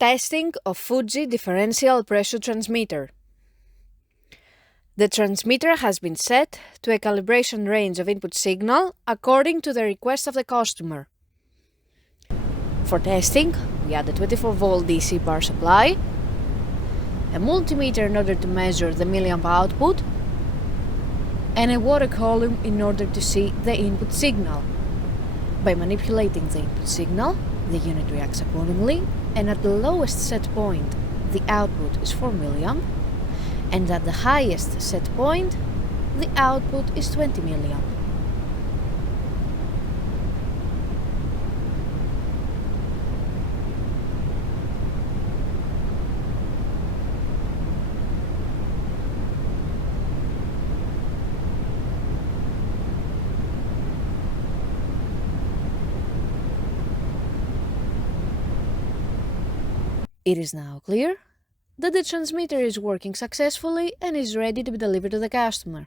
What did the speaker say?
Testing of Fuji Differential Pressure Transmitter. The transmitter has been set to a calibration range of input signal according to the request of the customer. For testing, we add a 24-volt DC power supply, a multimeter in order to measure the milliamp output, and a water column in order to see the input signal. By manipulating the input signal, the unit reacts accordingly, and at the lowest set point, the output is 4 milliamp, and at the highest set point, the output is 20 milliamp. It is now clear that the transmitter is working successfully and is ready to be delivered to the customer.